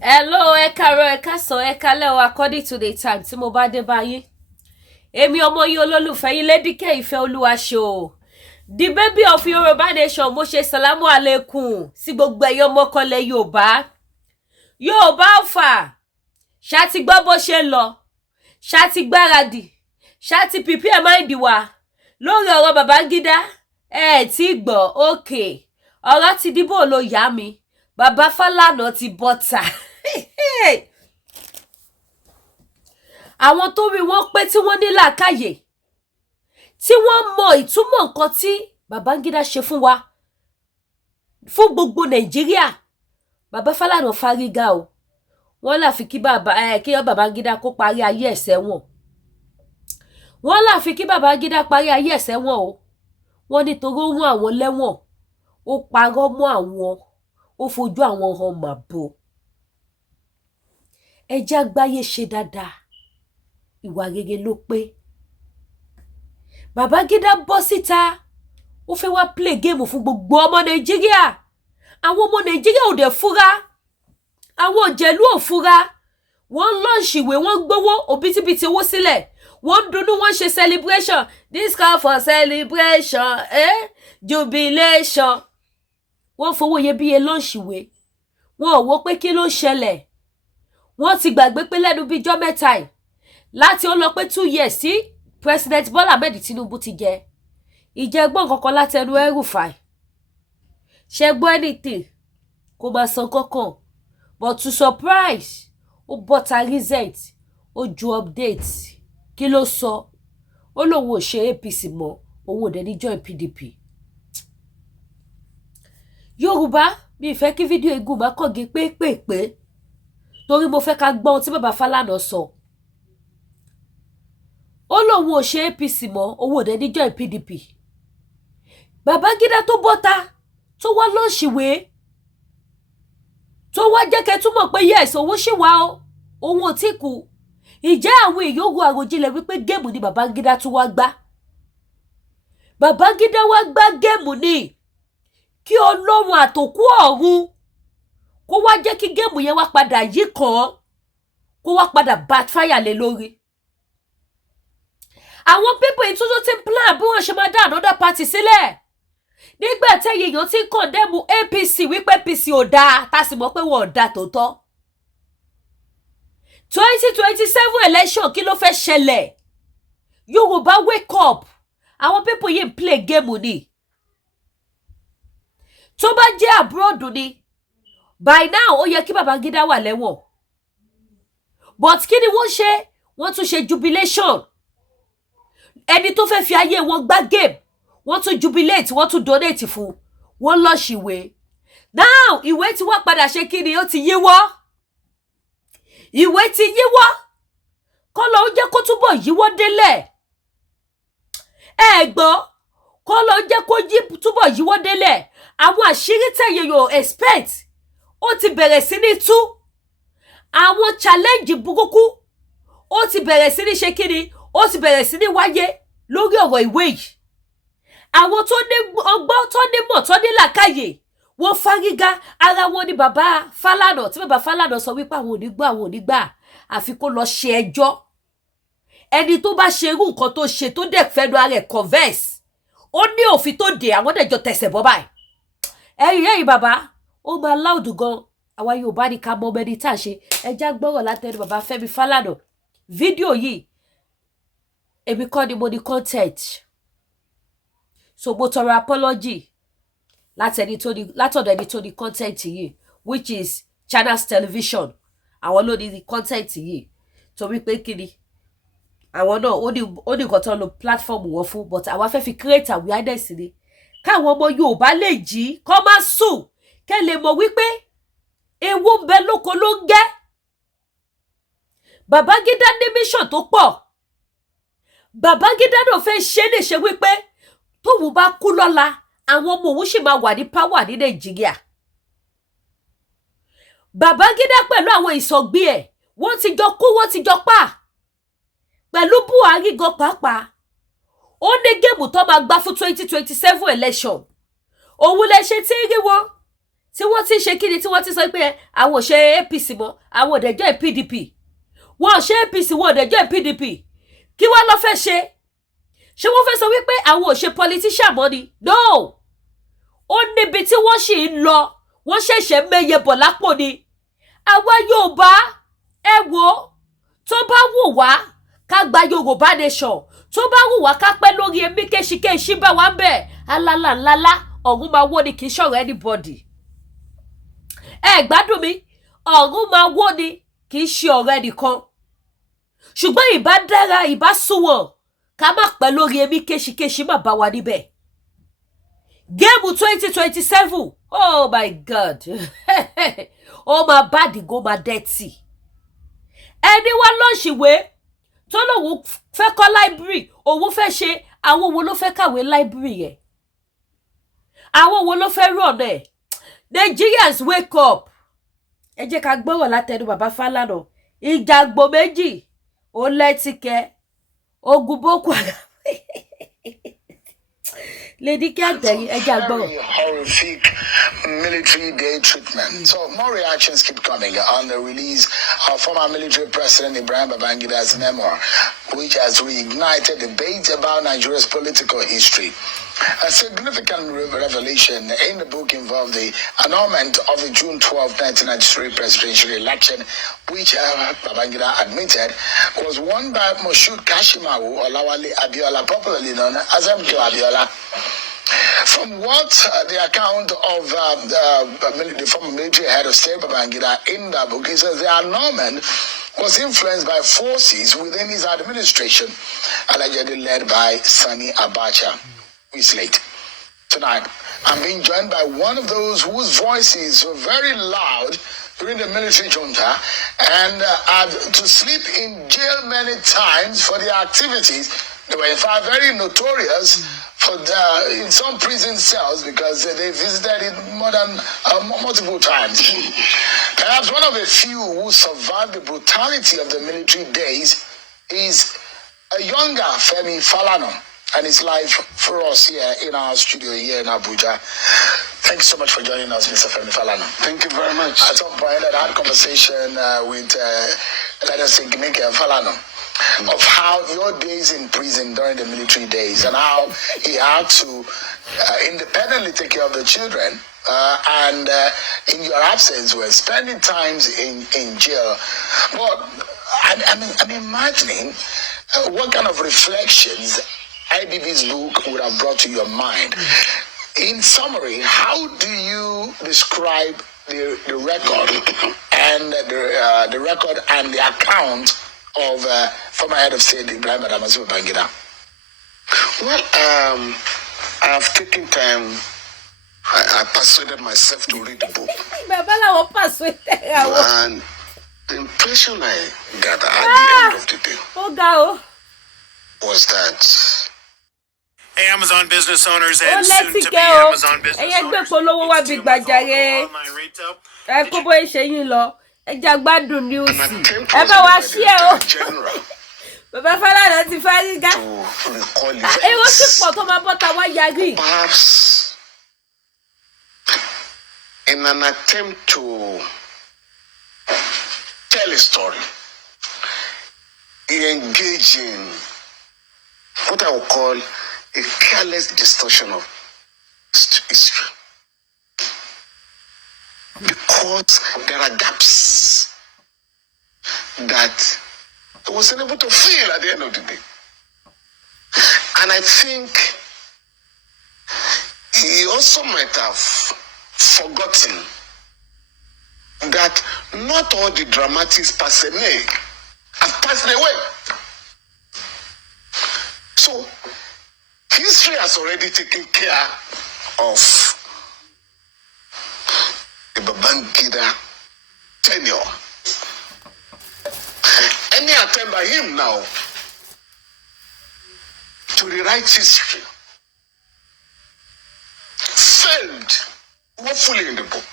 Hello, ẹ káàárọ̀, ẹ káàsán, ẹ káalẹ́ o, according to the time tí mo bá dé báyìí. Èmi ọmọ yín olólùfẹ́ yín Lédìkẹ́ ìfẹ́ olúwa ṣe o. The baby of Yorùbá nation, mo ṣe salamu alaikum sí gbogbo ẹ̀yin ọmọkọlẹ̀ Yorùbá. Yorùbá fà, ṣá ti gbọ́ bó ṣe lọ, ṣá ti gbáradì, ṣá ti prepare mind wa lórí ọ̀rọ̀ Babangida. Tí gbọ́, okay. Ọ̀rọ̀ ti dìbò ló yá mi. Bàbá Falana ti bọ́ta. Àwọn tó rí wọn pé tí wọ́n ní làákàyè, tí wọ́n mọ ìtumọ̀ nǹkan tí Babangida ṣe fún wa, fún gbogbo Nàìjíríà. Bàbá Falana fárígá o. Wọ́n láfi kí Babangida kó parí ayé ẹ̀ṣẹ̀ wọn. Wọ́n láfi kí Babangida parí ayé ẹ̀ṣẹ̀ wọn o. Wọ́n nítorí ó rán àwọn lẹ́wọ̀n, ó parọ́ mọ́ àwọn, ó fojú àwọn hàn màbo. Ẹjẹ́ àgbáyé ṣe dáadáa, ìwà rere ló pé. Babangida bọ́ síta, ó fẹ́ wá play game fún gbogbo ọmọ Nàìjíríà. Àwọn ọmọ Nàìjíríà ò dẹ̀ fura, àwọn òjẹ̀lú ò fura. Wọ́n lọ́ọ̀ṣì ìwé, wọ́n gbowó òbítíbitì owó sílẹ̀, wọ́n dunnú, wọ́n ṣe celebration. This call for celebration, jubilation. Wọ́n fowó iyebíye lọ́ọ̀ṣì ìwé, wọn ò wò pé kí ló ń ṣẹlẹ̀. Wọ́n ti gbàgbé pé lẹ́nu bíi ijọ́ mẹ́ta yìí, láti ó lọ pé 2 years sí President Bola Ahmed Tinubu ti jẹ. Ìjẹ́gbọ́n kankan látẹnu El-Rufai. Ṣé gbọ́ anything? Kò máa san kankan. But to surprise, ó bọ́ta result, ó ju update. Kí ló sọ? Ó lóun ò ṣe APC mọ́, òun ò dẹ̀ ní join PDP. Yorùbá, mi fẹ́ kí fídíò igun má kàn gé pépèpé, torí mo fẹ́ ká gbọ́ ohun tí bàbá Falana sọ. Ó lóun ò ṣe APC mọ́, òun ò dẹ̀ ní join PDP. Babangida tó bọ́ta, tó wá lọ́ọ̀ṣìwé, tó wá jẹ́ kẹ́ túmọ̀ pé yes, òun ṣì wà o, òun ò tí kú. Ìjẹ́ àwọn ìyógun àròjinlẹ̀ wípé géèmù ni Babangida tún wá gbá. Babangida wá gbá géèmù ni kí Ọlọ́run àtòkú ọ̀run kó wá jẹ́ kí géèmù yẹn wá padà yí kàn, kó wá padà backfire lé lórí. Àwọn people ìtútù ti ń plan bí wọ́n ṣe máa dá another party sílẹ̀. Nígbà tẹ́yẹ èèyàn ti ń condemn APC wípé APC ò dáa, tá sì mọ̀ pé wọ́n ò dáa tòótọ́. 2027 election kí ló fẹ́ ṣẹlẹ̀? Yorùbá wake up. Àwọn people yìí ń play game ni. Tó bá jẹ́ abroad ni, by now ó yẹ kí Babangida wà lẹ́wọ̀n. But kí ni wọ́n ṣe? Wọ́n tún ṣe jubilation. Ẹni tó fẹ́ fi ayé wọn gbá game, wọ́n tún jubilate, wọ́n tún donate fún, wọ́n lọ ṣìwé. Now ìwé tí wọ́n padà ṣe kí ni ó ti yíwọ́. Ìwé ti yíwọ́. Kọ́lọ́ ó jẹ́ kó túbọ̀ yíwọ́ délẹ̀. Gbọ́, kọ́lọ́ ó jẹ́ kó túbọ̀ yíwọ́ délẹ̀. Àwọn àṣírí tẹ̀yẹ yóò expect, ó ti bẹ̀rẹ̀ sí ní tú. Àwọn challenge burúkú, ó ti bẹ̀rẹ̀ sí ní ṣe kí ni, ó ti bẹ̀rẹ̀ sí ní wáyé lórí ọ̀rọ̀ ìwé yìí. Àwọn tó ní ọgbọ́n, tó ní mọ̀, tó ní làákàyè, wọ́n fárígá. Ara wọn ni bàbá Falana, tí bàbá Falana sọ wípé àwọn ò ní gbà, àwọn ò ní gbà, àfi kó lọ ṣe ẹjọ́. Ẹni tó bá ṣe irú nǹkan tó ṣe tó dẹ̀ fẹ́nu ara ẹ̀ converse, ó ní òfin tó dé, àwọn dẹ̀jọ tẹ̀sẹ̀ bọ́ báyìí. Ẹ̀yin bàbá, ó máa láùdù gan. Àwa Yorùbá ní ká mọ mẹ́ni tá ṣe. Ẹjá gbọ́rọ̀ látẹnu bàbá Fẹ́mi Falana. Fídíò yìí, èmi kọ́ ni mo ní content. So mo tọrọ apology látọ̀dọ̀ ẹni tó ní content yìí, which is Channels Television. Àwọn ló ní content yìí. Torí pé kíni, àwọn náà ó ní nǹkan tó lo platform wọn fún, but àwa fẹ́ fi create awareness ni. Káwọn ọmọ Yorùbá lè jí, kó má sùn, kẹ́ lè mọ̀ wípé ewu ń bẹ lóko ló ń gẹ́. Babangida ní mission tó pọ̀. Babangida náà fẹ́ ṣe lè ṣe wípé tóun bá kú lọ́la, àwọn ọmọ òun sì máa wà ní power ní Nàìjíríà. Babangida pẹ̀lú àwọn ìsọ̀gbí ẹ̀, wọ́n ti jọ kú, wọ́n ti jọ pa. Pẹ̀lú Buhari gan pàápàá, ó ní géèmù tó máa gbá fún 2027 election. Òun lè ṣe tí rí wọn tí wọ́n ti ṣe kíni tí wọ́n ti sọ pé àwọn ò ṣe APC mọ́, àwọn ò dẹ̀ join PDP. Wọ́n ò ṣe APC, wọ́n ò dẹ̀ join PDP. Kí wá ló fẹ́ ṣe? Ṣé wọ́n fẹ́ sọ wípé àwọn ò ṣe politician mọ́ ni? No. Ó níbi tí wọ́n sì ń lọ, wọ́n ṣẹ̀ṣẹ̀ mẹ́yẹ bọ̀ lápò ni. Àwa Yorùbá, ẹ wò, tó bá wù wá ká gba Yorùbá nation, tó bá wù wá ká pẹ́ lórí èmi kéṣikéṣi bá wá bẹ̀, alala ńlá ọ̀run máa wó ni, kì í ṣọ̀rọ̀ anybody. Ẹ gbádùn mi, ọ̀run máa wó ni, kì í ṣe ọ̀rọ̀ ẹnìkan. Ṣùgbọ́n ìbá dára, ìbá sunwọ̀n ká má pẹ́ lórí èmi kéṣikéṣi má bá wa níbẹ̀. Géèmù 2027, oh my God. Ó máa bá dìgó máa dẹ́tì. Ẹni wá lọ́ṣìwé tó lòun fẹ́ kọ́ library, òun fẹ́ ṣe, àwọn wo ló fẹ́ kàwé library yẹn? Àwọn wo ló fẹ́ run ẹ̀? Nigerians wake up. Ẹ jẹ́ ká gbọ́rọ̀ látẹnu bàbá Falana. Ìjàgbó méjì, ó lẹ́tìkẹ́, ogun Boko Haram. Lady Kantari, ẹ jẹ́ gbọ́rọ̀. Horrific military day treatment. So more reactions keep coming on the release of former military president Ibrahim Babaginda's memoir, which has reignited debate about Nigeria's political history. A significant revelation in the book involved the annulment of the June 12, 1993 presidential election, which Babangida admitted was won by Moshood Kashimawo Olawale Abiola, popularly known as MK Abiola. From what the account of the former military head of state Babangida in the book, he says the annulment was influenced by forces within his administration, allegedly led by Sani Abacha. Late. Tonight, I'm being joined by one of those whose voices were very loud during the military junta and had to sleep in jail many times for their activities. They were in fact very notorious for in some prison cells because they visited it more than multiple times. Perhaps one of the few who survived the brutality of the military days is a younger Femi Falana and his life for us here in our studio here in Abuja. Thank you so much for joining us, Mr. Femi Falana. Thank you very much. At some point, I had a conversation with, let us say, Gnike Falana, of how your days in prison during the military days and how he had to independently take care of the children and in your absence were spending times in jail. But I'm imagining what kind of reflections IBB's book would have brought to your mind. In summary, how do you describe the record and the record and the account of former head of state Ibrahim Babangida? Well, I have taken time. I persuaded myself to read the book. And the impression I got at the end of the day was that Amazon business owners and soon to be Amazon business owners. Online retail. Bàbá Falana ti fárígá. Èwo sì pọ̀ tó máa bọ́ta wá Yari. Perhaps in an attempt to tell a story, he engaged in what I would call a careless distortion of history. Because there are gaps that he was unable to fill at the end of the day. And I think he also might have forgotten that not all the dramatics personnel have passed away. So history has already taken care of the Babangida tenure. Any attempt by him now to rewrite history failed woefully in the book.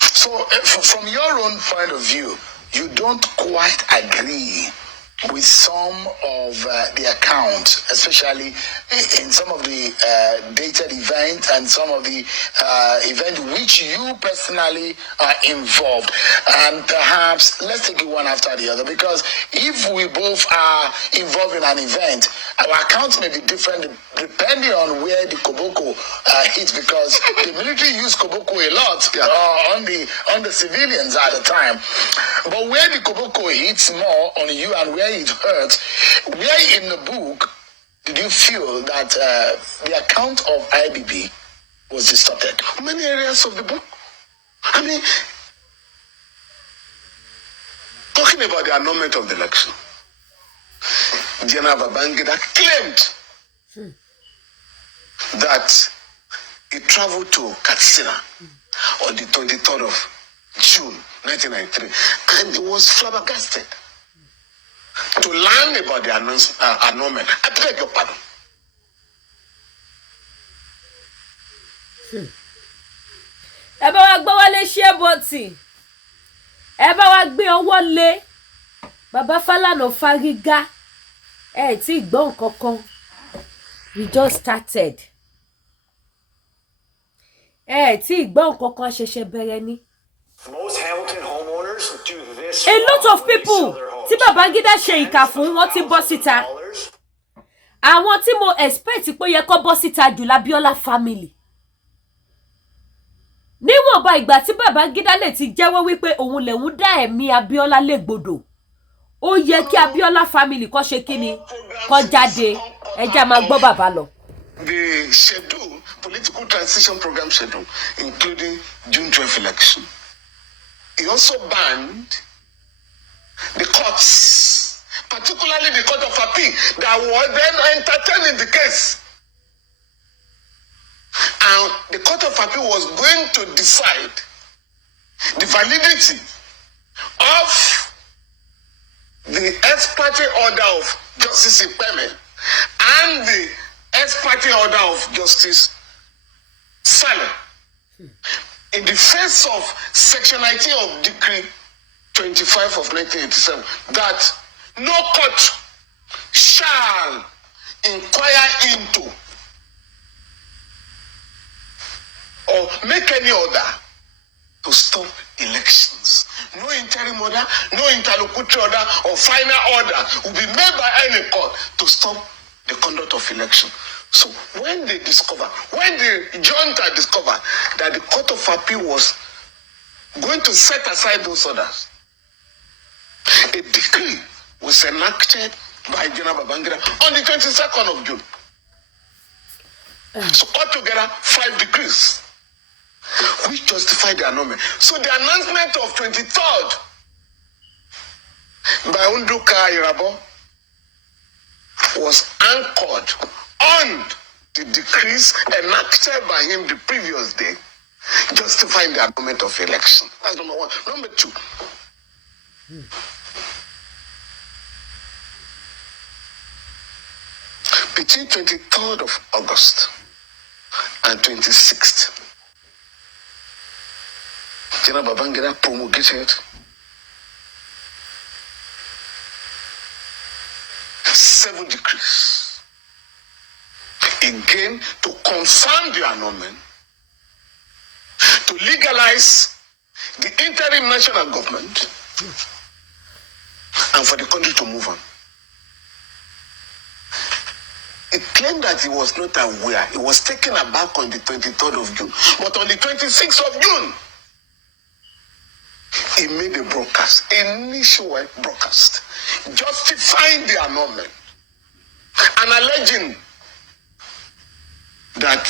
So from your own point of view, you don't quite agree with some of the accounts, especially in some of the dated events and some of the events which you personally are involved. And perhaps let's take it one after the other, because if we both are involved in an event, our accounts may be different depending on where the koboko hits, because the military used koboko a lot on the civilians at the time. But where the koboko hits more on you and where it hurts, where in the book did you feel that the account of IBB was distorted? Many areas of the book. I mean, talking about the annulment of the election, General Babangida claimed that he traveled to Katsina on the 23rd of June 1993, and he was flabbergasted to learn about the annulment. I beg your pardon. Ẹ bá wa gbọ́ wọlé share button. Ẹ bá wa gbé ọwọ́ lé. Baba Falana fárígá. Ẹ tí gbọ́ nǹkan kan. We just started. Ẹ tí gbọ́ nǹkan kan ṣẹ̀ṣẹ̀ bẹ̀rẹ̀ ni. Most Hamilton homeowners do this. A lot of people tí Babangida ṣe ìkà fún wọn ti bọ́ síta. Àwọn tí mo expect pé yẹ kó bọ́ síta jù l'Abiola family. Níwọ̀nba ìgbà tí Babangida lè ti jẹ́wọ́ wípé òun lẹ̀hún dá ẹ̀mí Abiola légbodò. Ó yẹ kí Abiola family kó ṣe kíni kó jáde. Ẹ jẹ́ máa gbọ́ bàbá lọ. The schedule, political transition program schedule, including June 12 election. He also banned the courts, particularly the Court of Appeal, that were then entertaining the case. And the Court of Appeal was going to decide the validity of the ex parte order of Justice Ipeme and the ex parte order of Justice Saleh. In the face of Section 19 of Decree 25 of 1987, that no court shall inquire into or make any order to stop elections. No interim order, no interlocutory order or final order will be made by any court to stop the conduct of election. So when the junta discovered that the Court of Appeal was going to set aside those orders, a decree was enacted by General Babangida on the 22nd of June. So altogether, 5 decrees which justified the annulment. So the announcement of 23rd by Unduka Irabo was anchored on the decrees enacted by him the previous day, justifying the annulment of election. That's number one. Number two, between 23rd of August and 26th, General Babangida promulgated 7 decrees, again to confirm the annulment, to legalize the interim national government, and for the country to move on. It claimed that he was not aware. He was taken aback on the 23rd of June. But on the 26th of June, he made a broadcast, a nationwide broadcast, justifying the annulment and alleging that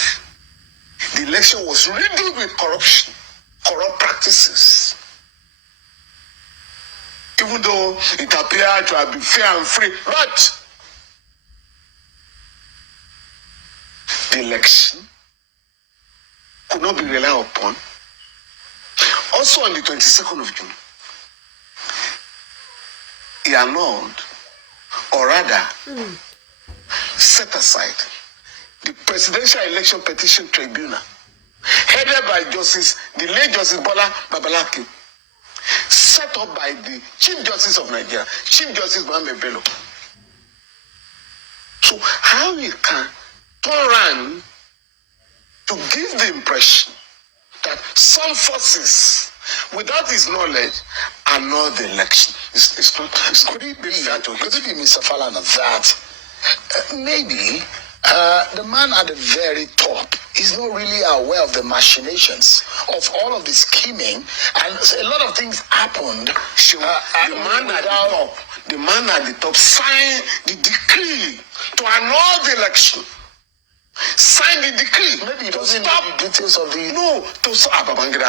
the election was riddled with corruption, corrupt practices. Even though it appeared to have been fair and free, but the election could not be relied upon. Also on the 22nd of June, he annulled, or rather, set aside the Presidential Election Petition Tribunal, headed by the late Justice Bola Babalaki, set up by the Chief Justice of Nigeria, Chief Justice Mohammed Bello. So how he can turn around to give the impression that some forces, without his knowledge, annul the election. It's not. Could it be Mr. Falana, that maybe the man at the very top is not really aware of the machinations of all of the scheming, and a lot of things happened. The man at the top signed the decree to annul the election. Sign the decree. Maybe he doesn't know the details of the... No, to stop Babaginda,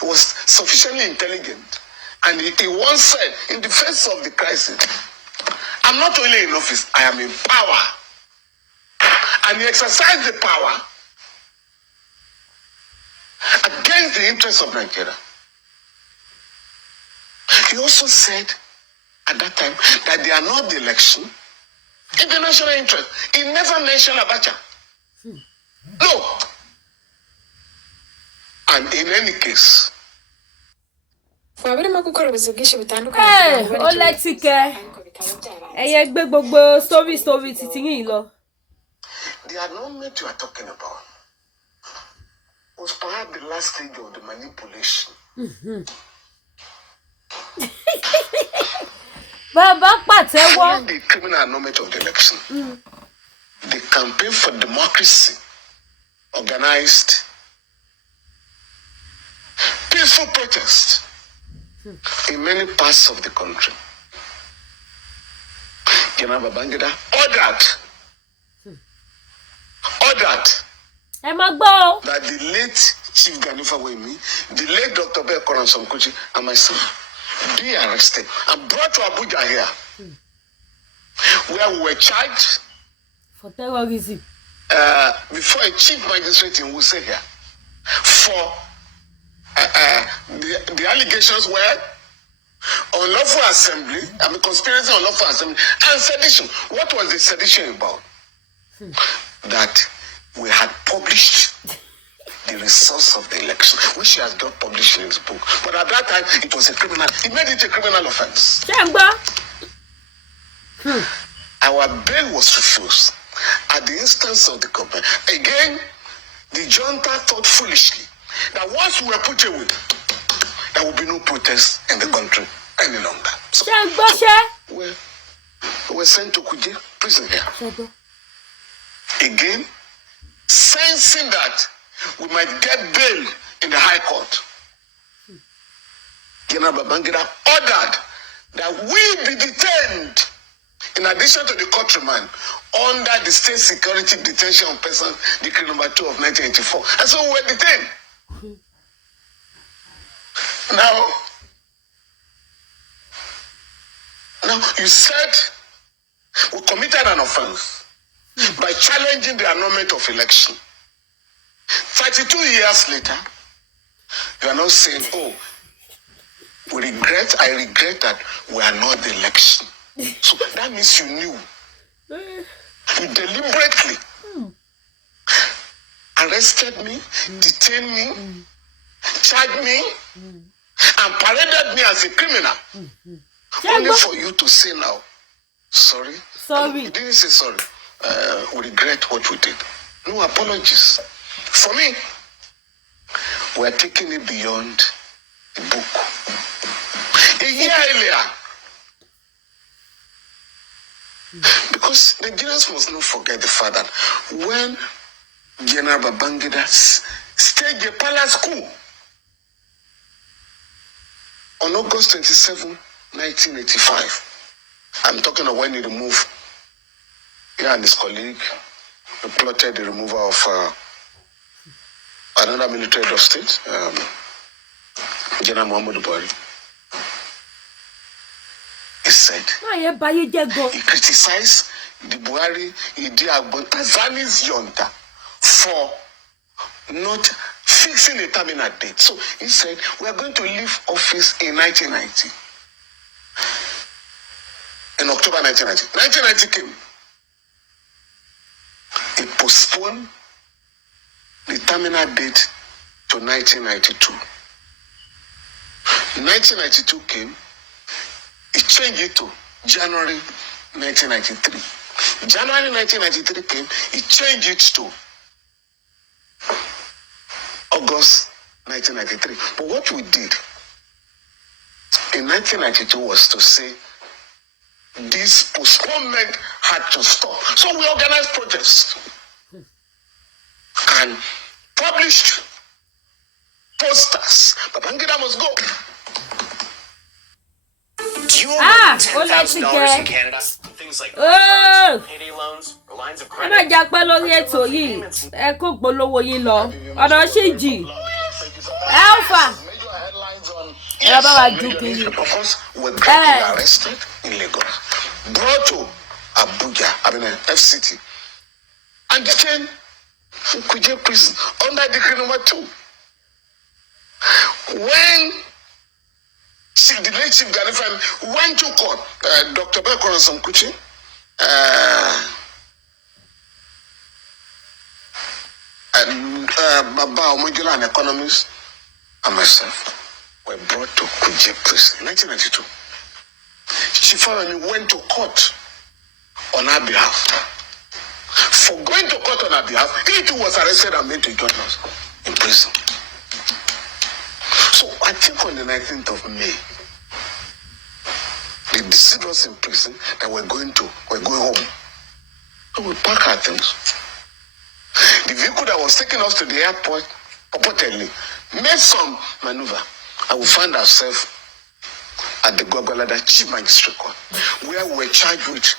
he was sufficiently intelligent. And he once said, in the face of the crisis, I'm not only in office, I am in power. And he exercised the power against the interests of Nigeria. He also said at that time that they are not the election in the national interest. He never mentioned Abacha. No. And in any case, Hey, Oletike. Ẹyẹ gbé gbogbo story títí yín lọ. The annulment you are talking about was perhaps the last stage of the manipulation. Baba pàtẹ́wọ́. Following the criminal annulment of the election, the campaign for democracy organized peaceful protest in many parts of the country. General Babaginda ordered that the late Chief Ganifa Wemi, the late Dr. Bekoran Somkochi, and myself be arrested and brought to Abuja here, where we were charged for terrorism. Before a chief magistrate in Wuse here, for the allegations were unlawful assembly, conspiracy, unlawful assembly, and sedition. What was the sedition about? That we had published the results of the election, which he has not published in his book. But at that time, it was a criminal. He made it a criminal offense. Our bail was refused at the instance of the government. Again, the junta thought foolishly that once we were put away, there will be no protest in the country any longer. So we were sent to Kuje prison here. Again, sensing that we might get bail in the High Court, General Babaginda ordered that we be detained in addition to the court remand under the State Security Detention Person Decree number 2 of 1984. And so we were detained. Now you said we committed an offense by challenging the annulment of election. 32 years later, you are now saying, oh, I regret that we are not the election. So that means you knew. You deliberately arrested me, detained me, charged me, and paraded me as a criminal. Only for you to say now, sorry. You didn't say sorry. We regret what we did. No apologies. For me, we are taking it beyond the book. A year earlier, because Nigerians must not forget the fact that when General Babaginda staged a palace coup on August 27, 1985, I'm talking of when he removed, he and his colleague plotted the removal of another military head of state, General Muhammadu Buhari. He said, he criticized the Buhari Idi Tanzani's junta for not fixing a terminal date. So he said, we are going to leave office in 1990. In October 1990. 1990 came. He postponed the terminal date to 1992. 1992 came, he changed it to January 1993. January 1993 came, he changed it to August 1993. But what we did in 1992 was to say this postponement had to stop. So we organized protests and published posters. Babangida must go. Do you owe $10,000 in Canada? Things like payday loans or lines of credit. Ẹ má jà pẹ́ lórí ètò yìí. Ẹ kó gbólówó yín lọ. Ọ̀nà ṣì jì. Alpha. Yes, of course, we're getting arrested in Lagos, brought to Abuja, FCT, and detained in Kuje prison under decree number 2. When the late Chief Ganifan went to court, Dr. Bekon Samkuchi, and Baba Omojula, an economist, and myself were brought to Kuje prison in 1992. Chief Falana went to court on our behalf. For going to court on our behalf, he too was arrested and made to join us in prison. So I think on the 19th of May, they deceived us in prison that we're going home. So we pack our things. The vehicle that was taking us to the airport purportedly made some maneuver, and we found ourselves at the Gwagwalada Chief Magistrate Court, where we were charged with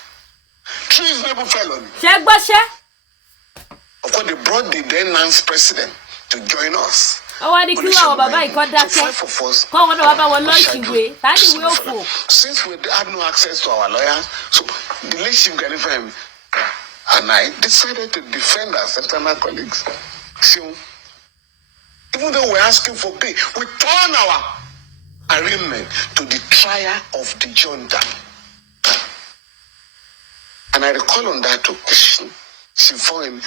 treasonable felony. Of course, they brought the then Nance president to join us. Since we had no access to our lawyers, so the late Chief Ganifan and I decided to defend ourselves and our colleagues. So, even though we're asking for pay, we turn our arraignment to the trial of the junta. And I recall on that occasion, she found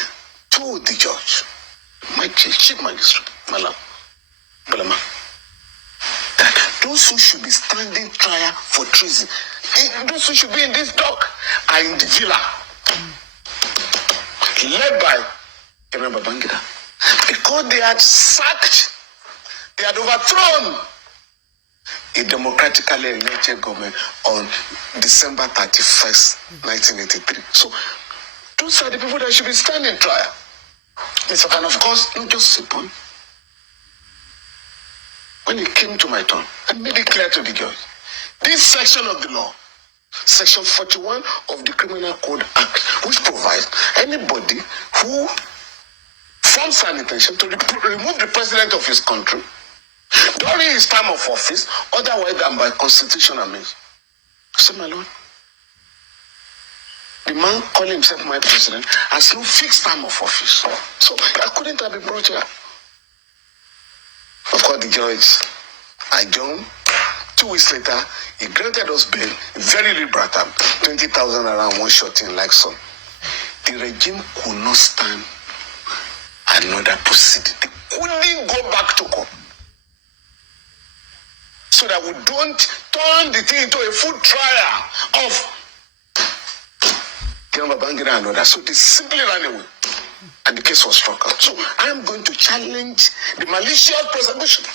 to the judge, my chief magistrate, Malam, Balama, that those who should be standing trial for treason, those who should be in this dock, are in the villa, led by Babangida, because they had sacked, they had overthrown a democratically elected government on December 31st, 1983. So, those are the people that should be standing trial. And of course, not just simple. When it came to my turn, I made it clear to the judge. This section of the law, Section 41 of the Criminal Code Act, which provides anybody who forms an intention to remove the president of his country during his term of office, otherwise than by constitutional means. I said, my lord, the man calling himself my president has no fixed term of office. So I couldn't have been brought here. Of course, the judge adjourned. 2 weeks later, he granted us bail, very liberal term, 20,000 around one shot in like so. The regime could not stand another proceeding. They couldn't go back to court. So that we don't turn the thing into a full trial of Babangida and others. So they simply ran away. And the case was struck out. So I am going to challenge the malicious prosecution.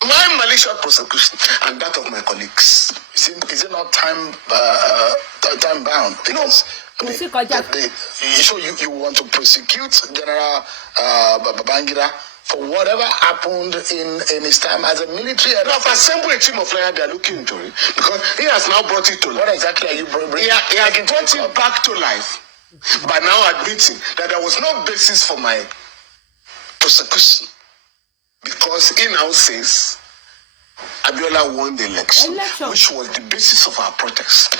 My malicious prosecution and that of my colleagues. Is it not time bound? Because you want to prosecute General Babangida for whatever happened in his time as a military head. Now, I've assembled a team of lawyers, they are looking into it, because he has now brought it to life. What exactly are you bringing? He has brought it back to life by now admitting that there was no basis for my prosecution, because he now says Abiola won the election, which was the basis of our protest.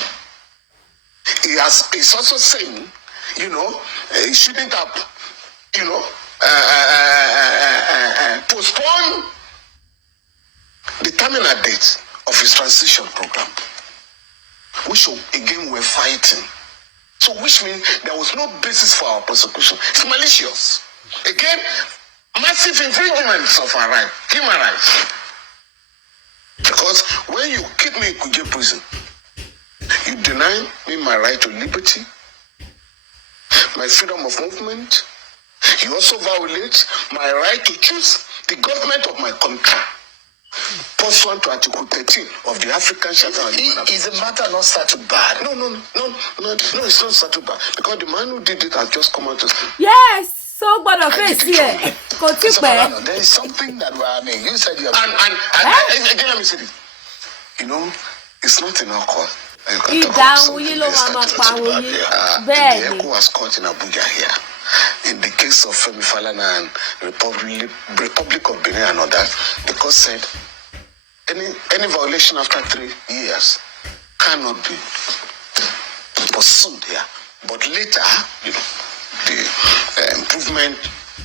He's also saying, he shouldn't have, postpone the terminal date of his transition program, which again we're fighting. So which means there was no basis for our prosecution. It's malicious. Again, massive infringements of our rights, human rights. Because when you keep me in Kuje prison, you deny me my right to liberty, my freedom of movement. You also violate my right to choose the government of my country. Pursuant to Article 13 of the African Charter. Is the matter not settled bad? No, it's not settled bad. Because the man who did it has just come out to say. Yes, so but of face here. There is something that you said you have. And again, let me say this. You know, it's not in our court. The echo was caught in Abuja here. In the case of Falana and Republic of Benin and others, the court said any violation after 3 years cannot be pursued here. But later, you know, the improvement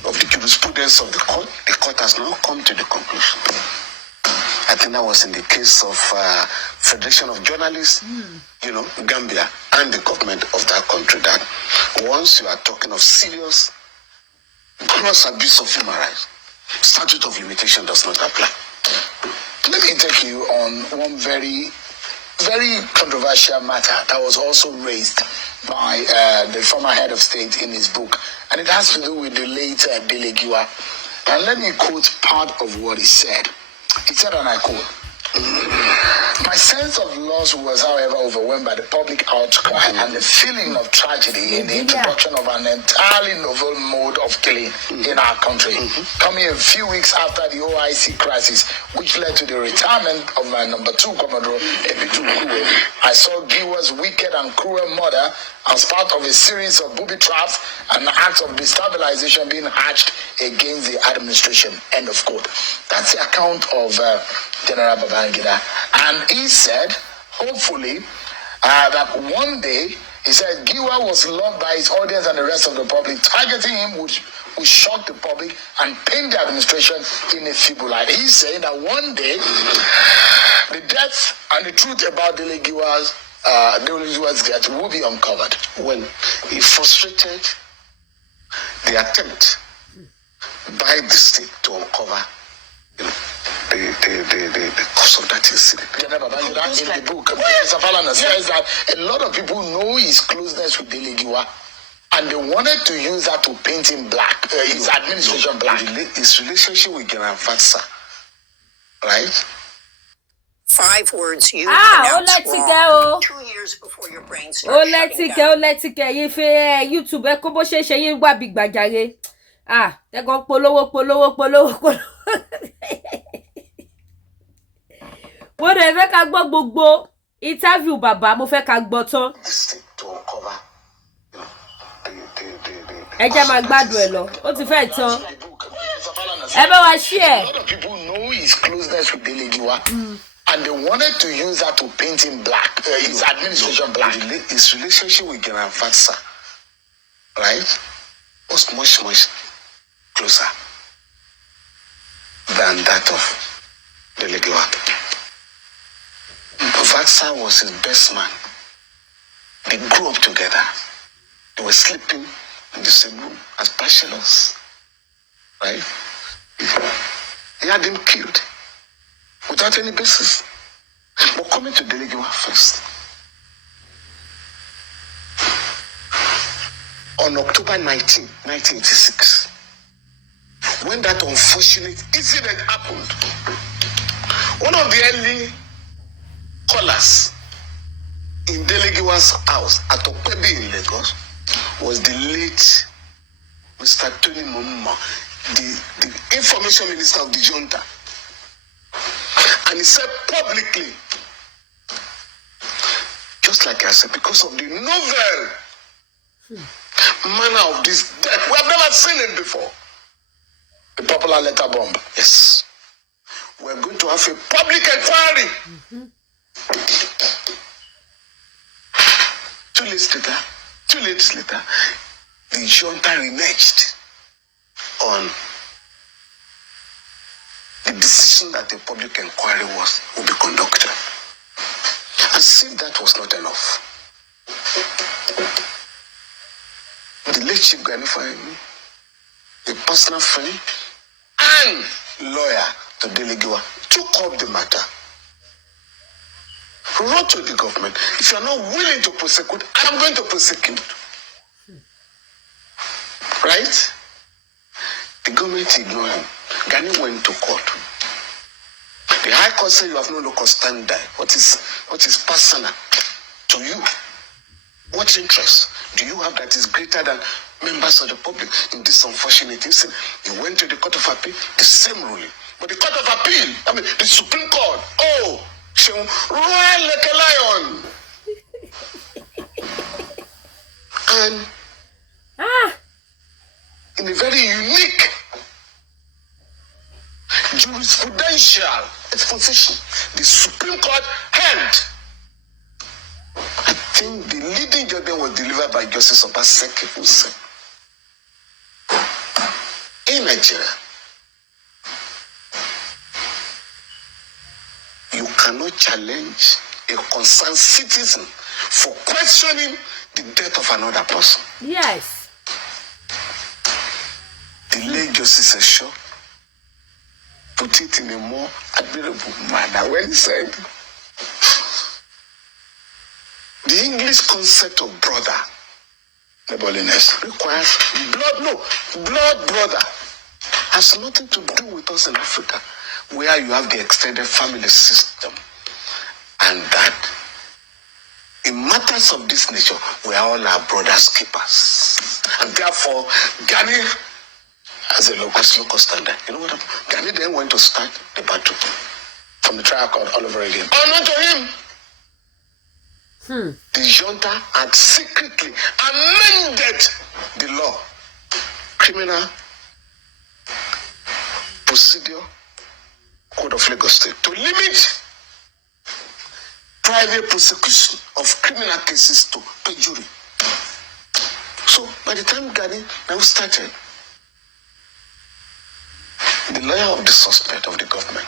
of the jurisprudence of the court has now come to the conclusion. I think that was in the case of Federation of Journalists, you know, Gambia, and the government of that country, that once you are talking of serious gross abuse of human rights, statute of limitation does not apply. Let me take you on one very, very controversial matter that was also raised by the former head of state in his book, and it has to do with the late Dele Giwa. And let me quote part of what he said. He said, and I quote, "My sense of loss was, however, overwhelmed by the public outcry and the feeling of tragedy in the introduction of an entirely novel mode of killing in our country, coming a few weeks after the OIC crisis, which led to the retirement of my number 2 Commodore, I saw Giwa's wicked and cruel murder as part of a series of booby traps and acts of destabilization being hatched against the administration." End of quote. That's the account of General Babaginda. And he said, hopefully, that one day, he said, Giwa was loved by his audience and the rest of the public. Targeting him would shock the public and paint the administration in a feeble light. He's saying that one day, the death and the truth about Dele Giwa's death will be uncovered. When he frustrated the attempt by the state to uncover, you know, the cause of that incident. General Babaginda in the book, Mr. Falana says that a lot of people know his closeness with Dele Giwa, and they wanted to use that to paint him black, his administration black. His relationship with General Vatsa, right? 5 words you pronounced wrong 2 years before your brain starts shutting down. Let's go. If YouTube ẹ kó bó ṣe ṣe yín wá bí gbàjàre. Tẹ́gàn polówó. Mo dẹ̀ fẹ́ ká gbọ́ gbogbo interview bàbá, mo fẹ́ ká gbọ́ tán. Ẹ jẹ́ máa gbádùn ẹ̀ lọ, ó ti fẹ́ tán. Ẹ bá wa share. A lot of people know his closeness with Dele Giwa, and they wanted to use that to paint him black, his administration black. His relationship with General Vatsa, right, was much closer than that of Dele Giwa. Vatsa was his best man. They grew up together. They were sleeping in the same room as bachelors, right? He had him killed without any basis. But coming to Dele Giwa first. On October 19, 1986, when that unfortunate incident happened, one of the early callers in Dele Giwa's house at Okpebi in Lagos was the late Mr. Tony Mumma, the information minister of the junta. And he said publicly, just like I said, because of the novel manner of this death, we have never seen it before. The popular letter bomb. Yes. We're going to have a public inquiry. 2 days later, the junta reneged on the decision that the public inquiry would be conducted. As if that was not enough, the late Chief Gani Fahimi, a personal friend and lawyer to Dele Giwa, took up the matter wrote to the government, if you are not willing to prosecute, I am going to prosecute. Right? The government ignored him. Gani went to court. The High Court said you have no local standard. What is personal to you? What interest do you have that is greater than members of the public in this unfortunate incident? You went to the Court of Appeal, the same ruling. But the Court of Appeal, the Supreme Court, royal like a lion. And in a very unique jurisprudential exposition, the Supreme Court held. I think the leading judgment was delivered by Justice Obaseki, who said, in Nigeria, you cannot challenge a concerned citizen for questioning the death of another person. Yes. The late Justice Esho put it in a more admirable manner when he said, the English concept of brother, neighborliness, requires blood brother has nothing to do with us in Africa, where you have the extended family system, and that in matters of this nature, we are all our brothers' keepers. And therefore, Gani has a local standard. You know what happened? Gani then went to start the battle from the trial court all over again. Honor to him. The junta had secretly amended the law, Criminal Procedure Code of Lagos State, to limit private prosecution of criminal cases to perjury. So by the time Gani now started, the lawyer of the suspect of the government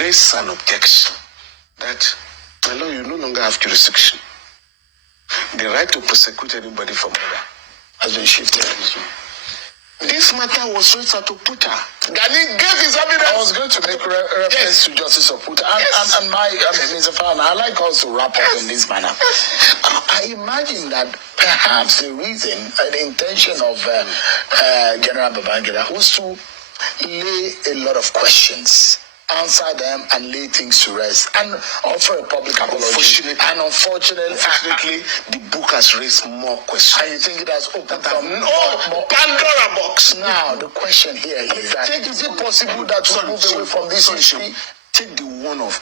raised an objection that, my lord, you no longer have jurisdiction. The right to prosecute anybody for murder has been shifted. This matter was raised at Oputa. Gani gave his evidence. I was going to make reference to Justice Oputa. And Mr. Falana, I'd like us to wrap up in this manner. I imagine that perhaps the reason, the intention of General Babangida was to lay a lot of questions, answer them, and lay things to rest, and offer a public apology. Unfortunately, the book has raised more questions. And you think it has opened up more Pandora box. Now, the question here is that, is it possible that we move away from this issue? Take the one of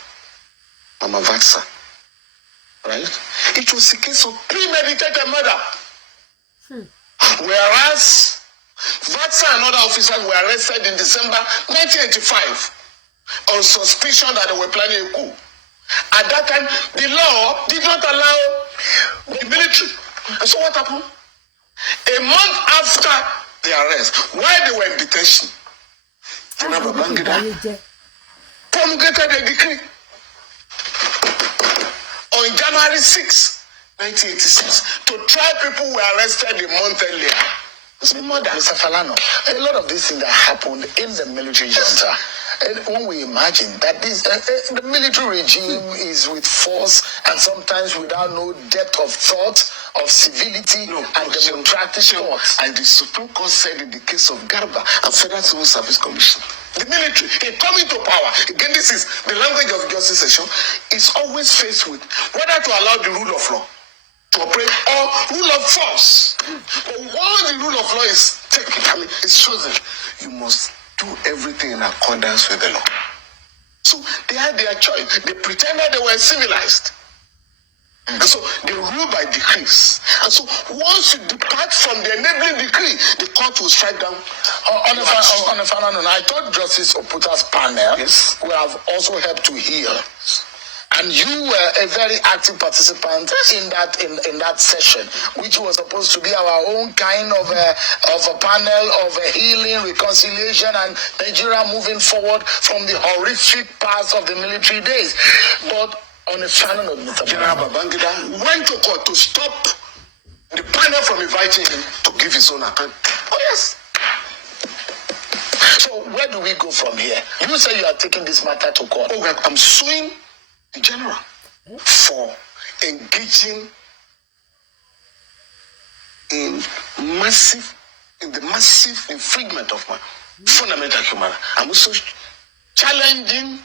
Mama Vatsa, right? It was a case of premeditated murder. Whereas Vatsa and other officers were arrested in December 1985 on suspicion that they were planning a coup. At that time, the law did not allow the military. And so what happened? A month after the arrest, while they were in detention, General Babangida promulgated a decree on January 6, 1986, to try people who were arrested a month earlier. Mr. Falana, a lot of these things that happened in the military junta, when we imagine that this the military regime is with force and sometimes without no depth of thought, of civility, and democratic thought. And the Supreme Court said in the case of Garba and Federal Civil Service Commission, the military, in coming to power, again, this is the language of Justice Session, is always faced with whether to allow the rule of law to operate or rule of force. But once the rule of law is taken, it's chosen, you must do everything in accordance with the law. So they had their choice. They pretended they were civilized. And so they rule by decrees. And so once you depart from the enabling decree, the court will strike down. On a final note, I thought Justice Oputa's panel will have also helped to heal. And you were a very active participant in that session, which was supposed to be our own kind of a panel of healing, reconciliation, and Nigeria moving forward from the horrific past of the military days. But on a final note, Mr. General Babangida went to court to stop the panel from inviting him to give his own account. Oh yes. So where do we go from here? You say you are taking this matter to court. Oh, I'm suing the general. for engaging in the massive infringement of my fundamental human rights. I'm also challenging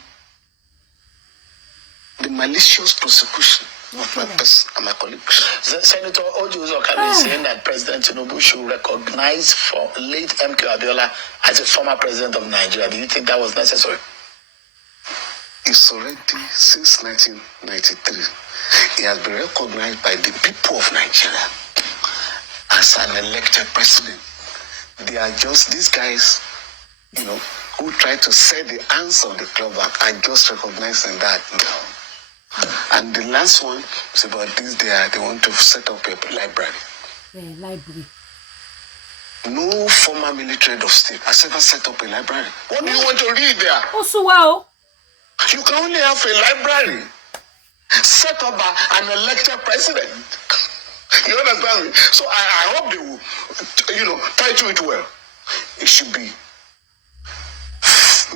the malicious prosecution of my person and my colleagues. Senator Ojo Okabe is saying that President Tinubu should recognize for late MK Abiola as a former president of Nigeria. Do you think that was necessary? It's already since 1993. He has been recognized by the people of Nigeria as an elected president. They are just these guys, who try to set the ends of the club back and just recognizing that now. And the last one is about this they want to set up a library. Library. No former military head of state has ever set up a library. What do you want to read there? Also, wow. You can only have a library set up by an elected president. You understand me? So I hope they will, title it well. It should be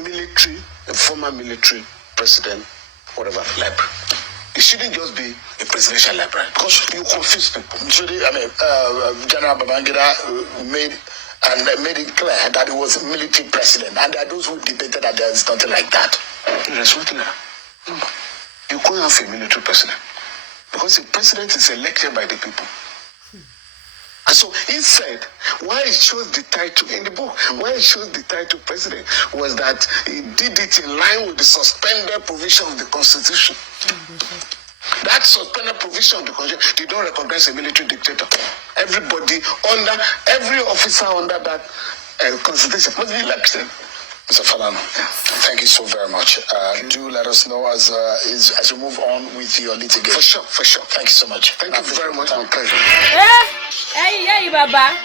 military, a former military president, whatever, library. It shouldn't just be a presidential library because you confuse people. General Babangida made it clear that it was a military president, and there are those who debated that there is nothing like that. There's nothing like that. You can't have a military president because the president is elected by the people. And so he said, why he chose the title in the book, why he chose the title president was that he did it in line with the suspended provision of the Constitution. That suspended provision of the Constitution did not recognize a military dictator. Every officer under that Constitution must be elected. Mr. Falana, thank you so very much. Do let us know as you move on with your litigation. For sure. Thank you so much. Thank you very much. My pleasure. Hey, bàbá.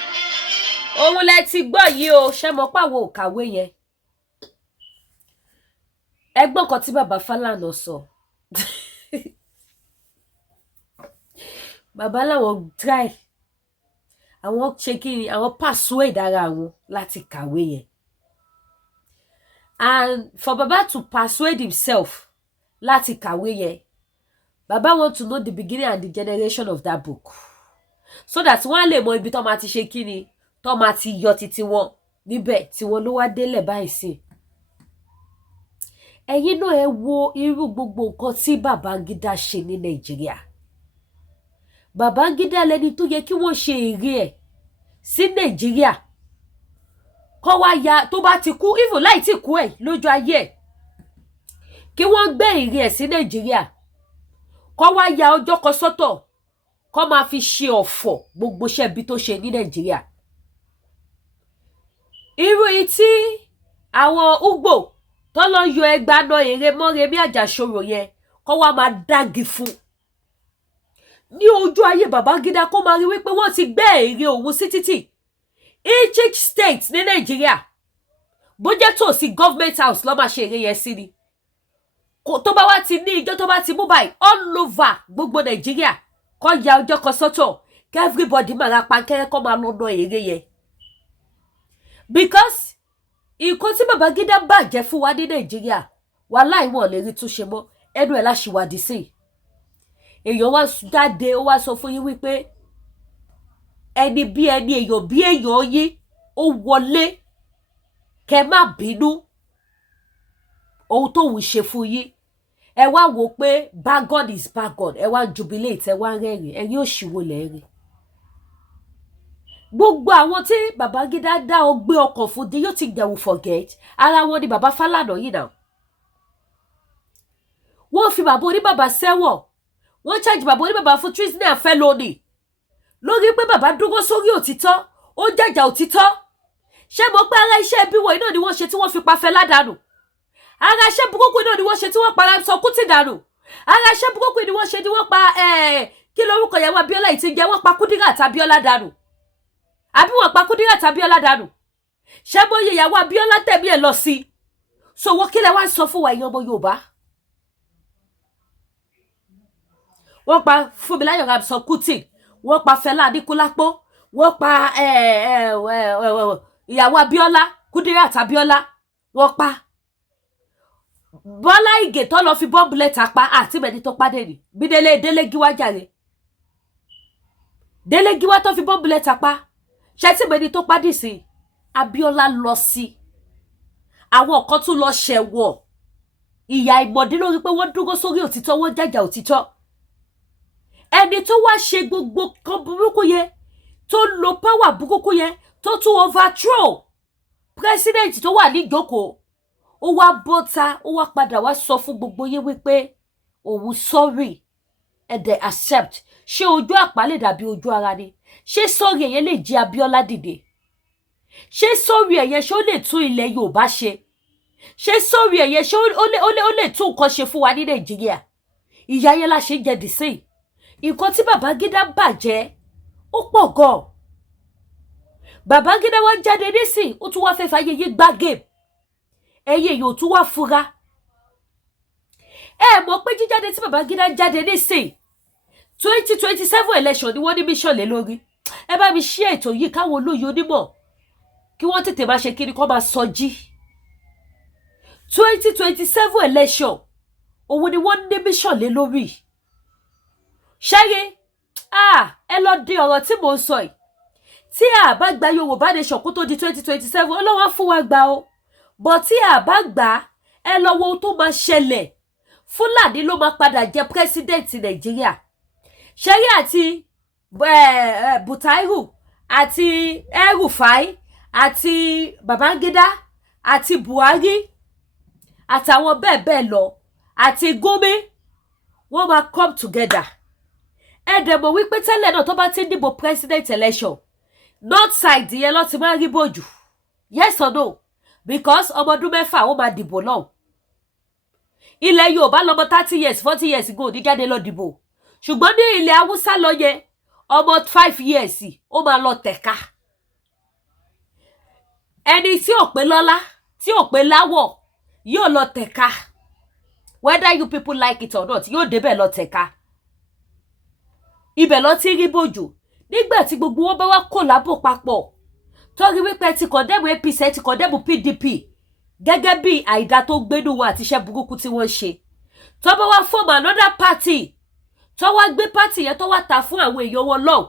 Ohun lẹ ti gbọ́ yìí o, ṣé mo pa wo kàwé yẹn. Ẹ gbọ́ nǹkan tí bàbá Falana sọ. Bàbá làwọn try. Àwọn ṣe kíni, àwọn persuade ara wọn láti kàwé yẹn. And for Baba to persuade himself láti kàwé yẹn, Baba want to know the beginning and the generation of that book. So that wọ́n lè mọ ibi tó máa ti ṣe kíni, tó máa ti yọ títí wọn níbẹ̀ tí wọ́n ló wá délẹ̀ báyìí sí. Ẹ̀yin náà ẹ wo irú gbogbo nǹkan tí Babangida ṣe ní Nàìjíríà. Babangida lẹni tó yẹ kí wọ́n ṣe èrè ẹ̀ sí Nàìjíríà. Kọ́ wá ya tó bá ti kú, even láì tí kú ẹ̀ lójú ayé ẹ̀. Kí wọ́n gbé èrè ẹ̀ sí Nàìjíríà. Kọ́ wá ya ọjọ́ kan sọ́tọ̀. Kọ́ máa fi ṣe ọ̀fọ̀ gbogbo iṣẹ́ bí tó ṣe ní Nàìjíríà. Irú tí àwọn Ugbo tó lọ yọ ẹgbàá náà èrè mọ́remí àjàṣorò yẹn kọ́ wá máa dági fún. Ní ojú ayé Babangida kó máa rí wípé wọ́n ti gbé èrè òun sí títì. Each state ní Nàìjíríà bó jẹ́ tòsí government house ló máa ṣe èrè yẹn sí ni. Tó bá wá ti ní ìjọ tó bá ti mú báyìí all over gbogbo Nàìjíríà kọ́ ya ọjọ́ kan sọ́tọ̀ kí everybody máa ra pankẹ́rẹ́ kọ́ máa lọ́nà èrè yẹn. Because nǹkan tí Babangida bàjẹ́ fún wa ní Nàìjíríà wàláhì wọn lè rí túnṣe mọ́ ẹnu ẹ̀ láṣìwádìí sí. Èèyàn wá jáde ó wá sọ fún yín wípé ẹni bí ẹni èèyàn bí èèyàn yín ó wọlé kẹ́ má bínú ohun tó wù ṣe fún yín. Ẹ wá wò pé bargain is bargain, ẹ wá jubilate, ẹ wá rẹ́rìn, ẹ̀yin ò ṣìwò lẹ́rìn. Gbogbo àwọn tí Babangida dá ọgbẹ́ ọkàn fún, do you think they will forget? Ara wọn ni bàbá Falana yìí náà. Wọ́n fi bàbá oníbàbá sẹ́wọ̀n. Wọ́n charge bàbá oníbàbá fún treason and felony. Lórí pé bàbá dúró sórí òtítọ́, ó jàjà òtítọ́. Ṣé mo pé ara iṣẹ́ bí wọ̀nyí náà ni wọ́n ṣe tí wọ́n fi pa Fẹlá dànù? Ara iṣẹ́ burúkú náà ni wọ́n ṣe tí wọ́n pa Sọ Kútì dànù. Ara iṣẹ́ burúkú ni wọ́n ṣe tí wọ́n pa kí lorúkọ ìyàwó Abíọ́lá yìí ti jẹ́, wọ́n pa Kudirat Abíọ́lá dànù. Àbí wọ́n pa Kudirat Abíọ́lá dànù. Ṣé mo yẹ ìyàwó Abíọ́lá tẹ̀mí ẹ̀ lọ sí? So wọ́n kí lẹ wá sọ fún wa ìyẹn ọmọ Yorùbá? Wọ́n pa Fúnmiláyọ̀ Sọ Kútì, wọ́n pa Fẹlá Aníkúlápó, wọ́n pa ìyàwó Abíọ́lá Kudirat Abíọ́lá, wọ́n pa. Bọ́lá Ìgè tó lọ fi bomb letter pa àti mẹ́ni tó pàdé ni bí Dele Giwa jàre. Dele Giwa tó fi bomb letter pa ṣé tí mẹ́ni tó pàdé sí Abiola lọ sí àwọn kan tún lọ ṣẹ̀wọ̀ ìyà ìmọ̀dé lórí pé wọ́n dúró sórí òtítọ́ wọ́n jàjà òtítọ́. Ẹni tó wá ṣe gbogbo kan burúkú yẹn tó lo power burúkú yẹn tó tún overthrow president tó wà ní ìjókòó ó wá bọ́ta ó wá padà wá sọ fún gbogbo yín wípé òun sorry ẹ̀dẹ̀ accept. Ṣé ojú àpá lè dàbí ojú ara ni? Ṣé sorry ẹ̀yẹn lè jí Abiola dìde? Ṣé sorry ẹ̀yẹn ṣé ó lè tún ilẹ̀ Yorùbá ṣe? Ṣé sorry ẹ̀yẹn ṣé ó lè tún nǹkan ṣe fún wa ní Nàìjíríà? Ìyà yẹn la ṣe ń jẹ dìsín. Nǹkan tí Babangida bàjẹ́ ó pọ̀ gan. Babangida wá jáde nísìn ó tún wá fẹ́ fàyè yí gbá game. Ẹyẹ yóò tún wá fura. Ẹ mọ̀ pé jíjáde tí Babangida jáde nísìn 2027 election ni wọ́n ní mission lé lórí. Ẹ bá mi share ètò yìí káwọn olóyè onímọ̀ kí wọ́n tètè máa ṣe kíni kó máa sọjí. 2027 election òun ni wọ́n ní mission lé lórí. Ṣẹ́yìn ẹ lọ di ọ̀rọ̀ tí mò ń sọ yìí. Tí a bá gba Yorùbá nation kó tó di 2027 Ọlọ́run fún wa gbà o. But tí a bá gbà ẹ lọ wo ohun tó máa ṣẹlẹ̀. Fúlàní ló máa padà jẹ president Nàìjíríà. Ṣẹ́yìn àti Butairu àti El-Rufai àti Babangida àti Buhari àtàwọn bẹ́ẹ̀ bẹ́ẹ̀ lọ àti Gumi wọ́n máa come together. Ẹ dẹ̀ mọ̀ wípé tẹ́lẹ̀ náà tó bá ti dìbò president election north side yẹn ló ti máa rí bòjù. Yes or no? Because ọmọ ọdún mẹ́fà ó máa dìbò náà. Ilẹ̀ Yorùbá lọ́mọ 30 years 40 years ago ní jáde lọ dìbò. Ṣùgbọ́n ní ilẹ̀ Haúsá lọ yẹ ọmọ 5 years ó máa lọ tẹ̀ka. Ẹni tí ò pé lọ́lá tí ò pé láwọ̀ yóò lọ tẹ̀ka. Whether you people like it or not yóò débẹ̀ lọ tẹ̀ka. Ibẹ̀ lọ ti rí bòjù. Nígbà tí gbogbo wọn bá wá kòlábò papọ̀ torí wípé ti kọ̀ndẹ́mù APC ti kọ̀ndẹ́mù PDP gẹ́gẹ́ bí àìdá tó gbénú wọn àti iṣẹ́ burúkú tí wọ́n ṣe. Tó bá wá form another party tó wá gbé party yẹn tó wá ta fún àwọn èèyàn wọn lọ́hùn.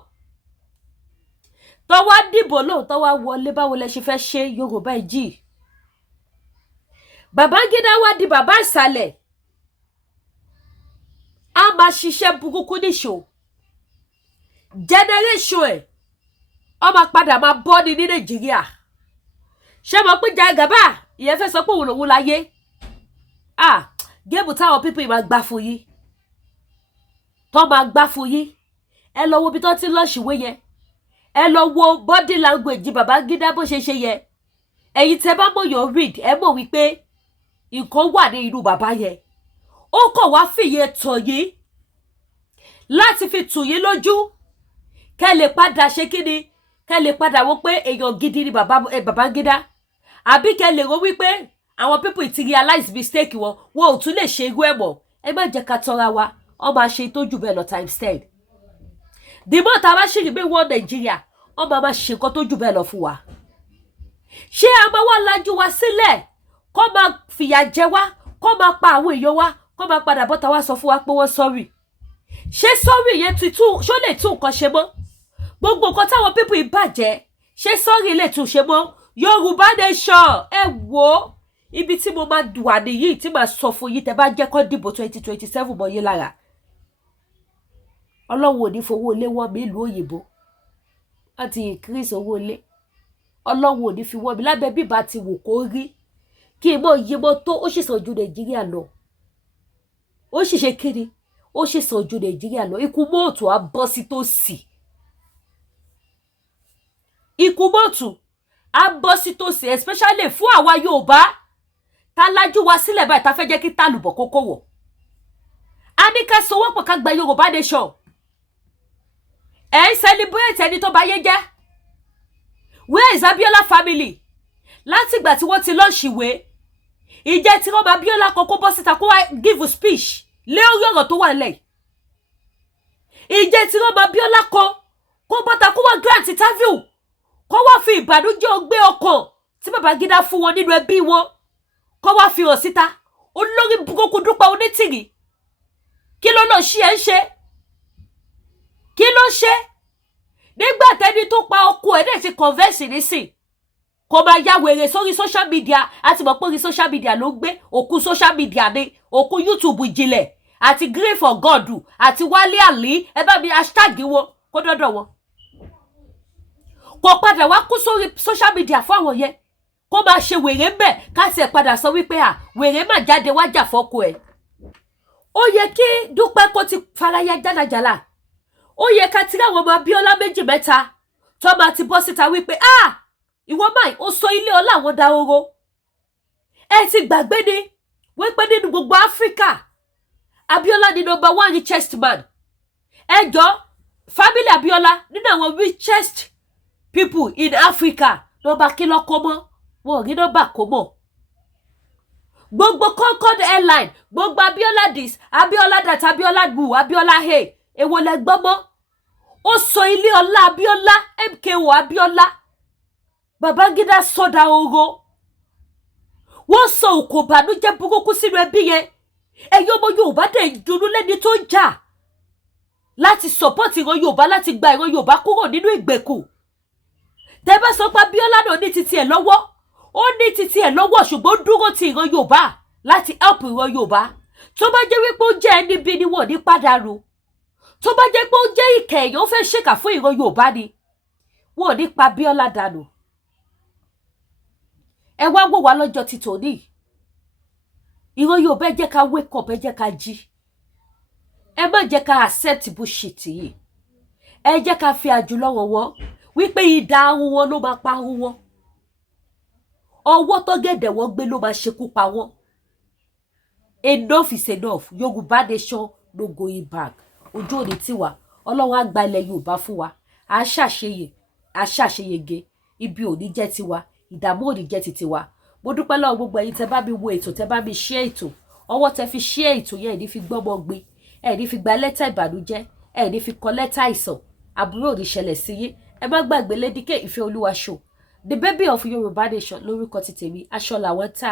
Tó wá dìbò lọ́hùn tó wá wọlé báwo lẹ ṣe fẹ́ ṣe Yorùbá ìjì. Babangida wá di bàbá ìsàlẹ̀. A máa ṣiṣẹ́ burúkú níṣò. Generation ẹ̀ ó máa padà máa bọ́ ni ní Nàìjíríà. Ṣé mọ̀ pé Jagaba ìyẹn fẹ́ sọ pé òun lòun láyé. Géèmù táwọn pípì máa gbá fún yín. Tó máa gbá fún yín. Ẹ lọ wo bí tó ti lọ ṣìwé yẹn. Ẹ lọ wo body language Babangida bó ṣe yẹn. Ẹ̀yin tẹ́ bá mọ̀ your read ẹ mọ̀ wípé nǹkan wà ní inú bàbá yẹn. Ó kàn wá fìyẹ tàn yín láti fi tù yín lójú. Kẹ́ lè padà ṣe kíni kẹ́ lè padà wò pé èèyàn gidi ni Babangida. Àbí kẹ́ lè rò wípé àwọn people ti realize mistake wọn ò tún lè ṣe irú ẹ̀ mọ́. Ẹ má jẹ́ ká tọ́ra wa ó máa ṣe tó jù bẹ́ẹ̀ lọ times 10. The more tá bá ṣì rí bí wọ́n Nàìjíríà ó máa ṣe nǹkan tó jù bẹ́ẹ̀ lọ fún wa. Ṣé a máa wá lajú wa sílẹ̀ kó máa fìyà jẹ wá kó máa pa àwọn èèyàn wa kó máa padà bọ́ta wá sọ fún wa pé wọ́n sorry. Ṣé sorry yẹn ṣó lè tún nǹkan ṣe mọ́? Gbogbo nǹkan táwọn people ìbàjẹ́ ṣé sorry lè tún ṣe mọ́? Yorùbá nation ẹ wò ibi tí mo máa dùn àníyí tí màá sọ fún yín tẹ́ bá jẹ́ kó dìbò 2027 mọ́ yín lára. Ọlọ́run ò ní fowó ilé wọ́n mi ìlú òyìnbó. Wọ́n ti increase owó ilé. Ọlọ́run ò ní fi wọ́n mi lábẹ́ bíbá ti wò kó rí. Kí mọ̀ yí mọ́ tó ó sì sàn ju Nàìjíríà lọ. Ó sì ṣe kíni ó sì sàn ju Nàìjíríà lọ. Ikú mọ́ọ̀tù á bọ́ sí tó sì. Ikú mọ́ọ̀tù á bọ́ sí tó sì especially fún àwa Yorùbá. Tá lájú wa sílẹ̀ báyìí tá fẹ́ jẹ́ kí tálùbọ̀ kókó wọ̀. A ní ká sowọ́pọ̀ ká gba Yorùbá nation. Ẹ ń celebrate ẹni tó bá yé jẹ́. Where is Abiola family? Láti ìgbà tí wọ́n ti launch ìwé. Ìjẹ́ tí wọ́n bá Abiola kọ́kọ́ bọ́ síta kó wá give speech lé orí ọ̀rọ̀ tó wà nílẹ̀. Ìjẹ́ tí wọ́n bá Abiola kó bọ́ta kó wá grant interview. Kó wá fi ìbànújẹ́ ọgbẹ́ ọkàn tí Babangida fún wọn nínú ẹbí wọn. Kó wá fi hàn síta. olórí burúkú Dúpẹ́ Onítìrì kí ló lọ ṣí ẹ ń ṣe kí ló ṣe nígbà tẹ́ni tó pa ọkọ ẹ̀ dẹ̀ ti converse nísìn kò máa ya wèrè sórí social media àti mọ̀ pé orí social media ló gbé òkú social media ní òkú YouTube ìjìnlẹ̀ àti Grey for God àti Wálé Àlí ẹ bá mi hashtag wọn kó dọ́dọ̀ wọn kò padà wá kú sórí social media fún àwọn yẹn kó máa ṣe wèrè ń bẹ̀ ká sì ẹ̀ padà sọ wípé wèrè má jáde wájà fọ́kọ ẹ̀ ó yẹ kí Dúpẹ́ kó ti faraya jálajàla ó yẹ ká tí àwọn ọmọ Abíọ́lá méjì mẹ́ta tó máa ti bọ́ síta wípé ìwọ máì ó sọ ilé ọlá àwọn dahoro ẹ ti gbàgbé ni wípé nínú gbogbo Áfíríkà Abíọ́lá ni number 1 richest man ẹjọ́ family Abíọ́lá nínú àwọn richest people in Africa nọ́mbà kí lọ́kọ́ mọ́ wọn ò rí nọ́mbà kó mọ́ gbogbo Concord airline gbogbo Abíọ́lá this Abíọ́lá that Abíọ́lá bu Abíọ́lá hey èwo lẹ gbọ́ mọ́ ó sọ ilé ọlá Abíọ́lá MKO Abíọ́lá Babangida sọdá oro wọ́n sọ òkò bànújẹ́ burúkú sínú ẹbí yẹn ẹ̀yin ọmọ Yorùbá dẹ̀ dùnnú lẹ́ni tó ń jà láti support ìran Yorùbá láti gba ìran Yorùbá kúrò nínú ìgbèkùn tẹ́ bá sọ pé Abíọ́lá náà ní títí ẹ̀ lọ́wọ́ ó ní títí ẹ̀ lọ́wọ́ ṣùgbọ́n ó dúró ti ìran Yorùbá láti help ìran Yorùbá tó bá jẹ́ wípé ó jẹ́ ẹni bí ni wọ́n ní pàdánù tó bá jẹ́ pé ó jẹ́ ìkẹ́ èèyàn ó fẹ́ ṣèkà fún ìran Yorùbá ni wọ́n ní pa Abíọ́lá dànù ẹ wá wò wá lọ́jọ́ ti tòní ìran Yorùbá ẹ jẹ́ ká wake up ẹ jẹ́ ká jí ẹ má jẹ́ ká accept bullshit yìí ẹ jẹ́ ká fi àjùlọ wọ̀wọ́ wípé idà ahun wọn ló máa pa ahun wọn ọwọ́ tó gẹ̀dẹ̀ wọ́n gbé ló máa ṣekú pa wọ́n enough is enough Yorùbá nation no going back ojú òní tiwa Ọlọ́run á gba ilẹ̀ Yorùbá fún wa a ṣàṣeyege ibi òní jẹ́ tiwa ìdààmú òní jẹ́ ti tiwa mo dúpẹ́ lọ́wọ́ gbogbo ẹ̀yin tẹ́ bá mi wo ètò tẹ́ bá mi share ètò ọwọ́ tẹ́ fi share ètò yẹn ní fi gbọ́mọ gbé ẹ̀ ní fi gba lẹ́tà ìbànújẹ́ ẹ̀ ní fi kọ lẹ́tà àìsàn àbúrò òní ṣẹlẹ̀ sí yín ẹ má gbàgbé Lédìkè Ìfẹ́ Olúwa show the baby of Yorùbá nation lórúkọ ti tèmi aṣọ làwọn tà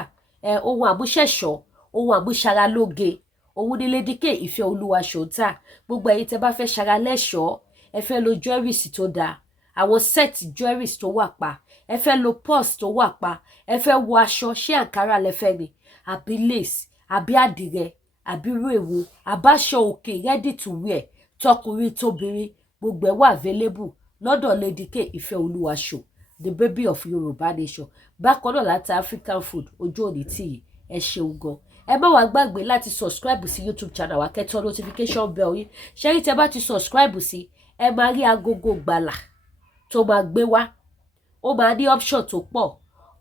ohun àmúṣẹ̀ṣọ́ ohun àmúṣaralóge òun ní Lédìkè Ìfẹ́ Olúwa show tà gbogbo ẹ̀yin tẹ́ bá fẹ́ ṣara lẹ́ṣọ̀ọ́ ẹ fẹ́ lo jewelries tó dáa àwọn set jewelries tó wà pa ẹ fẹ́ lo purse tó wà pa ẹ fẹ́ wọ aṣọ ṣé àǹkárá lẹ́fẹ́ ni àbí lace àbí àdìrẹ àbí rèwo àbáṣọ òkè ready to wear tọkùnrin tóbìnrin gbogbo ẹ̀ wà available lọ́dọ̀ Lédìkè Ìfẹ́ Olúwa show the baby of Yorùbá nation bákan náà láti African food ojú òní tí yìí ẹ ṣeun gan ẹ má wá gbàgbé láti subscribe sí YouTube channel wa kẹ́tọ́ notification bell yín ṣẹ́yìn tẹ́ bá ti subscribe sí ẹ máa rí agogo gbàlà tó máa gbé wá ó máa ní option tó pọ̀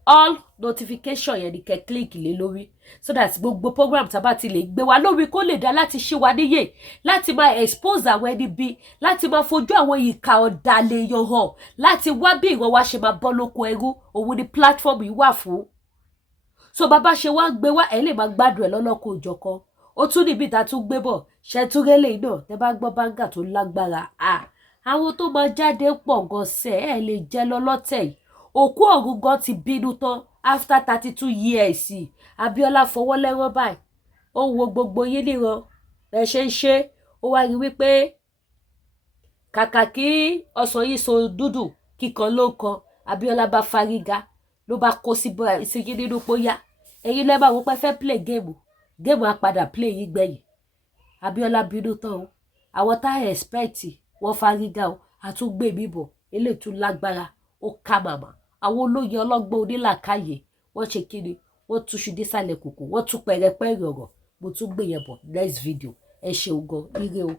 all notification yẹn ni kẹ́ click lé lórí so that gbogbo program tá bá ti lè gbé wá lórí kó lè dá láti ṣe wá níyè láti máa expose àwọn ẹni bí láti máa fojú àwọn ìka ọ̀dàlẹ̀ yan hàn láti wá bí ìran wa ṣe máa bọ́ lóko ẹrú òun ni platform yìí wà fún so bàbá ṣe wá gbé wá ẹ lè máa gbádùn ẹ lọ́lọ́kọ̀ òjọ̀kan ó tún níbi ìta tún gbé bọ̀ ṣẹtúrẹ́lẹ̀ náà tẹ́ bá gbọ́ báńgà tó lágbára àwọn tó máa jáde pọ̀ gan sẹ́ ẹ lè jẹ́ lọ́lọ́tẹ̀ yìí òkú ọ̀run gan ti bínú tán after 32 years Abíọ́lá fọwọ́ lẹ́rán báyìí ó wo gbogbo yín níran ẹ ṣe ń ṣe ó wá rí wípé kàkà kí ọsàn yìí so dúdú kíkan ló kan Abíọ́lá bá fárígá ló bá kó sí yín nínú póyá ẹ̀yin lẹ́bàá wọ́n pẹ́ fẹ́ play game á padà play yín gbẹ̀yìn Abíọ́lá bínú tán o àwọn tá expect wọ́n fárígá o àtúngbè mi bọ̀ eléyìí tún lágbára ó ká màmá àwọn olóyè ọlọ́gbọ́n onílàkàyè wọ́n ṣe kíni wọ́n túṣu désàlẹ̀ kòkò wọ́n tún pẹ̀rẹ̀pẹ̀rẹ̀ ọ̀rọ̀ mo tún gbé yẹn bọ̀ next video ẹ ṣeun gan ire o.